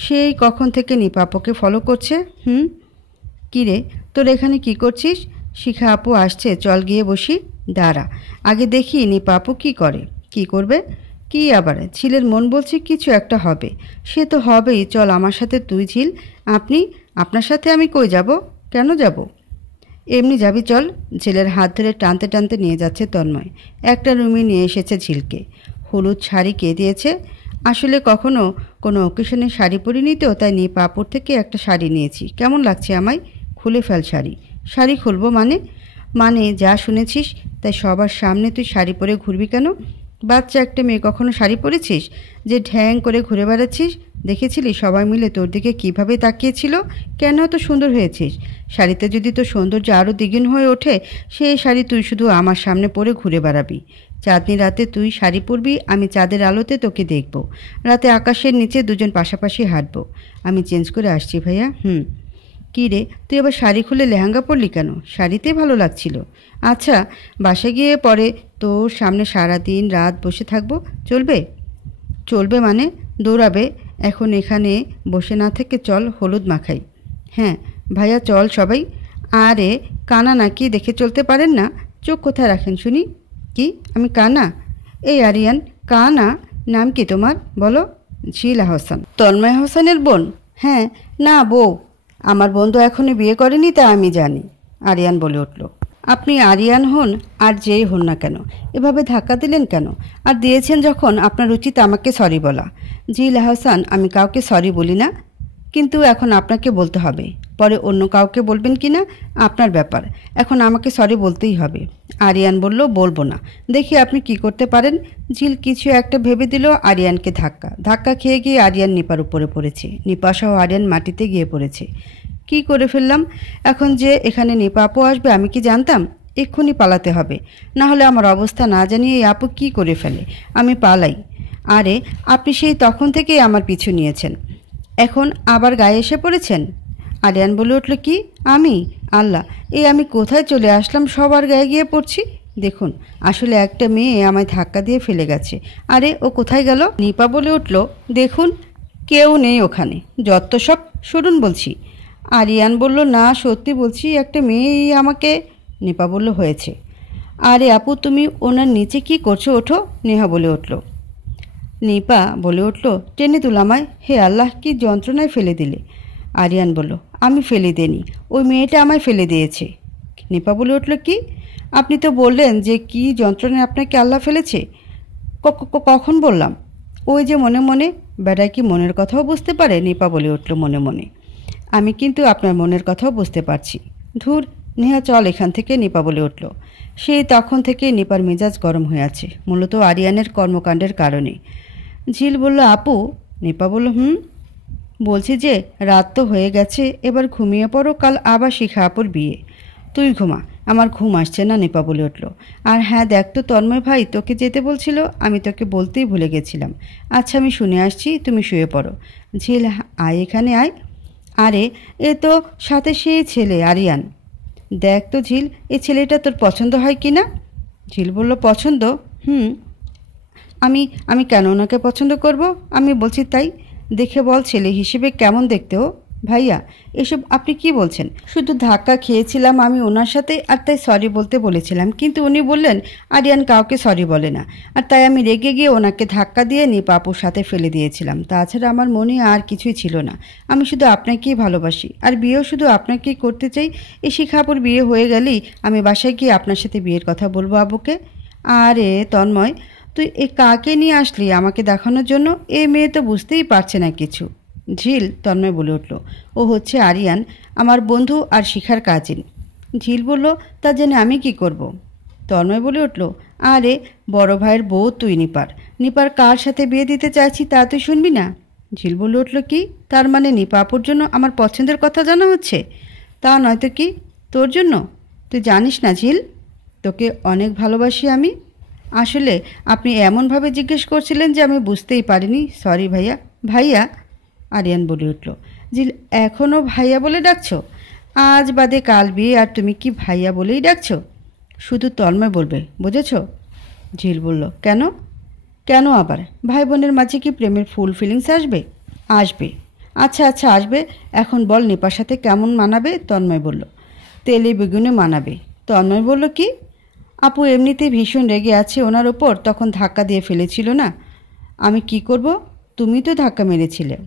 সেই কখন থেকে নিপা আপুকে ফলো করছে। কী রে, তোর এখানে কি করছিস? শিখা আপু আসছে, চল গিয়ে বসি। দাঁড়া, আগে দেখি নিপা আপু কী করে। কি করবে? কি আবার? ঝিলের মন বলছে কিছু একটা হবে। সে তো হবেই। চল আমার সাথে তুই ঝিল। আপনি? আপনার সাথে আমি কই যাব? কেন যাব? এমনি যাবি চল। ঝিলের হাত ধরে টানতে টানতে নিয়ে যাচ্ছে তন্ময়। একটা রুমে নিয়ে এসেছে ঝিলকে। হলুদ শাড়ি কে দিয়েছে? আসলে কখনো কোনো অকেশনে শাড়ি পরিনি তো, তাই নিপা আপুর থেকে একটা শাড়ি নিয়েছি। কেমন লাগছে আমায়? খুলে ফেল শাড়ি। শাড়ি খুলবো মানে? মানে যা শুনেছিস তাই সবার সামনে তুই শাড়ি পরে ঘুরবি কেন? বাচ্চা একটা মেয়ে, কখনো শাড়ি পরেছিস যে ঢ্যাং করে ঘুরে বেড়াচ্ছিস? দেখেছিলি সবাই মিলে তোর দিকে কীভাবে তাকিয়েছিল? কেন এত সুন্দর হয়েছিস? শাড়িতে যদি তোর সৌন্দর্য আরও দ্বিগুণ হয়ে ওঠে, সেই শাড়ি তুই শুধু আমার সামনে পরে ঘুরে বেড়াবি। চাঁদনি রাতে তুই শাড়ি পরবি, আমি চাঁদের আলোতে তোকে দেখব। রাতে আকাশের নিচে দুজন পাশাপাশি হাঁটবো। আমি চেঞ্জ করে আসছি ভাইয়া। কী রে, তুই আবার শাড়ি খুলে লেহেঙ্গা পরলি কেন? শাড়িতেই ভালো লাগছিল। আচ্ছা, বাসায় গিয়ে পরে তোর সামনে সারা দিন রাত বসে থাকবো, চলবে? চলবে মানে? দৌড়াবে? এখন এখানে বসে না থেকে চল হলুদ মাখাই। হ্যাঁ ভাইয়া, চল সবাই। আরে কানা নাকি, দেখে চলতে পারেন না? চোখ কোথায় রাখেন শুনি? কি আমি কানা? এই আরিয়ান কানা? নাম কি তোমার বলো? ঝিল আহসান। তন্ময় হোসেনের বোন? হ্যাঁ। না বউ। আমার বন্ধু এখনও বিয়ে করেনি, তা আমি জানি। আরিয়ান বলে উঠল। আপনি আরিয়ান হন আর যেই হন না কেন, এভাবে ধাক্কা দিলেন কেন? আর দিয়েছেন যখন, আপনার উচিত আমাকে সরি বলা। ঝিল আহসান, আমি কাউকে সরি বলি না, কিন্তু এখন আপনাকে বলতে হবে। পরে অন্য কাউকে বলবেন কি না আপনার ব্যাপার, এখন আমাকে সরি বলতেই হবে। আরিয়ান বলল, বলবো না, দেখি আপনি কি করতে পারেন। ঝিল কিছু একটা ভেবে দিল। আরিয়ানকে ধাক্কা খেয়ে গিয়ে আরিয়ান নিপার উপরে পড়েছে। নিপাসহ আরিয়ান মাটিতে গিয়ে পড়েছে। কি করে ফেললাম? এখন যে এখানে নিপা আপু আসবে আমি কি জানতাম? এক্ষুনি পালাতে হবে, না হলে আমার অবস্থা না জানিয়ে এই আপু কী করে ফেলে। আমি পালাই। আরে আপনি সেই তখন থেকেই আমার পিছু নিয়েছেন, এখন আবার গায়ে এসে পড়েছেন? আরিয়ান বলে উঠল, কি আমি? আল্লাহ, এই আমি কোথায় চলে আসলাম, সবার গায়ে গিয়ে পড়ছি। দেখুন, আসলে একটা মেয়ে আমায় ধাক্কা দিয়ে ফেলে গেছে। আরে ও কোথায় গেল? নিপা বলে উঠল, দেখুন কেউ নেই ওখানে, যত সব শুনুন বলছি। আরিয়ান বলল, না সত্যি বলছি, একটা মেয়েই আমাকে। নিপা বলল, হয়েছে। আরে আপু, তুমি ওনার নিচে কি করছো? ওঠো। নেহা বলে উঠল। নিপা বলে উঠল, টেনে তুলামায়। হে আল্লাহ, কি যন্ত্রণায় ফেলে দিলে। আরিয়ান বলল, আমি ফেলে দেনি, ওই মেয়েটা আমায় ফেলে দিয়েছে। নিপা বলে উঠল, কি? আপনি তো বললেন যে কি যন্ত্রণায় আপনাকে আল্লাহ ফেলেছে। কখন বললাম? ওই যে মনে মনে। বেড়ায় কি মনের কথাও বুঝতে পারে? নিপা বলে উঠল, মনে মনে। আমি কিন্তু আপনার মনের কথাও বুঝতে পারছি। ধুর, নেহা চল এখান থেকে। নিপা বলে উঠল। সেই তখন থেকে নিপার মেজাজ গরম হয়ে আছে, মূলত আরিয়ানের কর্মকাণ্ডের কারণে। ঝিল বলল, আপু। নিপা বলল, বলছি যে রাত তো হয়ে গেছে, এবার ঘুমিয়ে পড়ো, কাল আবার শিখা আপুর বিয়ে। তুই ঘুমা, আমার ঘুম আসছে না। নিপা বলে উঠল। আর হ্যাঁ দেখ তো, তন্ময় ভাই তোকে যেতে বলছিল, আমি তোকে বলতেই ভুলে গেছিলাম। আচ্ছা আমি শুনে আসছি, তুমি শুয়ে পড়ো। ঝিল, আয় এখানে আয়। আরে এ তো সাথে সেই ছেলে আরিয়ান। দেখ তো ঝিল, এই ছেলেটা তোর পছন্দ হয় কি না? ঝিল বলল, পছন্দ? আমি আমি কেন ওনাকে পছন্দ করব? আমি বলছি তাই। দেখে বল ছেলে হিসেবে কেমন দেখতে ও? ভাইয়া, এসব আপনি কি বলছেন? শুধু ধাক্কা খেয়েছিলাম আমি ওনার সাথে, আর তাই সরি বলতে বলেছিলাম, কিন্তু উনি বললেন আরিয়ান কাউকে সরি বলে না, আর তাই আমি রেগে গিয়ে ওনাকে ধাক্কা দিয়ে নিপা আপুর সাথে ফেলে দিয়েছিলাম। তাছাড়া আমার মনে আর কিছুই ছিল না। আমি শুধু আপনাকেই ভালোবাসি, আর বিয়েও শুধু আপনাকেই করতে চাই। এই শিখা আপুর বিয়ে হয়ে গেলেই আমি বাসায় গিয়ে আপনার সাথে বিয়ের কথা বলবো আবুকে। আরে তন্ময়, তুই এ কাকে নিয়ে আসলি আমাকে দেখানোর জন্য? এ মেয়ে তো বুঝতেই পারছে না কিছু। ঝিল, তন্ময় বলে উঠল, ও হচ্ছে আরিয়ান, আমার বন্ধু আর শিখার কাজিন। ঝিল বলল, তা জেনে আমি কি করব? তন্ময় বলে উঠল, আরে বড় ভাইয়ের বউ তুই নিপার কার সাথে বিয়ে দিতে চাইছি তা তুই শুনবি না? ঝিল বলে উঠল, কি তার মানে নিপা আপুর জন্য আমার পছন্দের কথা জানা হচ্ছে? তা নয়তো কি, তোর জন্য? তুই জানিস না ঝিল, তোকে অনেক ভালোবাসি আমি। আসলে আপনি এমনভাবে জিজ্ঞেস করছিলেন যে আমি বুঝতেই পারিনি, সরি ভাইয়া। ভাইয়া? আরিয়ান বলে উঠল। ঝিল, এখনও ভাইয়া বলে ডাকছো? আজ বাদে কাল বিয়ে, আর তুমি কি ভাইয়া বলেই ডাকছো? শুধু তন্ময় বলবে, বুঝেছ? ঝিল বলল, কেন? কেন আবার? ভাই বোনের মাঝে কি প্রেমের ফুল ফিলিংস আসবে? আসবে। আচ্ছা আচ্ছা আসবে। এখন বল নিপার সাথে কেমন মানাবে? তন্ময় বলল। তেলে বেগুনে মানাবে। তন্ময় বলল, কি? আপু এমনিতেই ভীষণ রেগে আছে ওনার ওপর, তখন ধাক্কা দিয়ে ফেলেছিল না? আমি কি করব? তুমি তো ধাক্কা মেরেছিলে।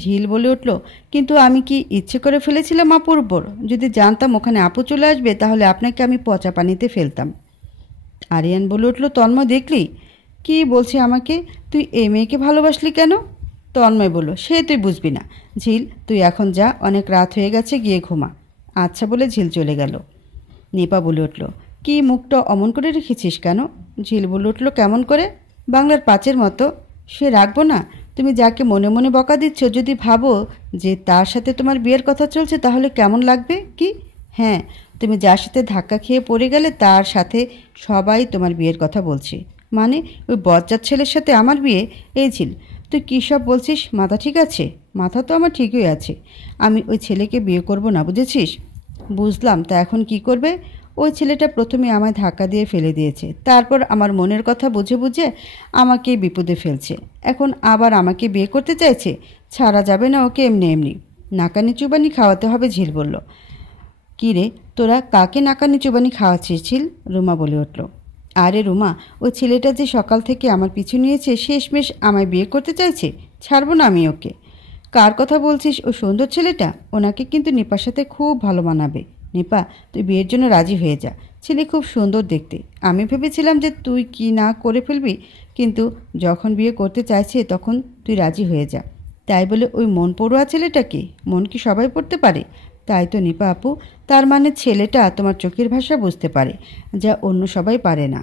ঝিল বলে উঠল, কিন্তু আমি কি ইচ্ছে করে ফেলেছিলাম আপুর উপর? যদি জানতাম ওখানে আপু চলে আসবে, তাহলে আপনাকে আমি পচা পানিতে ফেলতাম। আরিয়ান বলে উঠল, তন্ময় দেখলি কি বলছে আমাকে? তুই এই মেয়েকে ভালোবাসলি কেন? তন্ময় বলল, সে তুই বুঝবি না। ঝিল, তুই এখন যা, অনেক রাত হয়ে গেছে, গিয়ে ঘুমা। আচ্ছা বলে ঝিল চলে গেল। নিপা বলে উঠল, কি মুখটা অমন করে রেখেছিস কেন? ঝিল বলে উঠল, কেমন করে? বাংলার 5-এর মতো। সে রাখবো না? তুমি যাকে মনে মনে বকা দিচ্ছ, যদি ভাবো যে তার সাথে তোমার বিয়ের কথা চলছে তাহলে কেমন লাগবে কি? হ্যাঁ, তুমি যার সাথে ধাক্কা খেয়ে পড়ে গেলে তার সাথে সবাই তোমার বিয়ের কথা বলছে। মানে ওই বজ্জাত ছেলের সাথে আমার বিয়ে? এই ঝিল, তুই কী সব বলছিস? মাথা ঠিক আছে? মাথা তো আমার ঠিকই আছে। আমি ওই ছেলেকে বিয়ে করব না, বুঝেছিস? বুঝলাম, তা এখন কি করবে? ওই ছেলেটা প্রথমে আমায় ধাক্কা দিয়ে ফেলে দিয়েছে, তারপর আমার মনের কথা বুঝে বুঝে আমাকে বিপদে ফেলছে, এখন আবার আমাকে বিয়ে করতে চাইছে। ছাড়া যাবে না ওকে এমনি এমনি। নাকানি চুবানি খাওয়াতে হবে, ঝিল বলল। কী রে, তোরা কাকে নাকানি চুবানি খাওয়াচ্ছিস ঝিল? রুমা বলে উঠল। আরে রুমা, ওই ছেলেটা যে সকাল থেকে আমার পিছু নিয়েছে, শেষমেশ আমায় বিয়ে করতে চাইছে। ছাড়বো না আমি ওকে। কার কথা বলছিস? ও সুন্দর ছেলেটা? ওনাকে কিন্তু নিপার সাথে খুব ভালো মানাবে। নিপা, তুই বিয়ের জন্য রাজি হয়ে যা। ছেলে খুব সুন্দর দেখতে। আমি ভেবেছিলাম যে তুই কি না করে ফেলবি, কিন্তু যখন বিয়ে করতে চাইছে তখন তুই রাজি হয়ে যা। তাই বলে ওই মন পড়ুয়া ছেলেটাকে? মন কি সবাই পড়তে পারে? তাই তো নিপা আপু, তার মানে ছেলেটা তোমার চোখের ভাষা বুঝতে পারে, যা অন্য সবাই পারে না।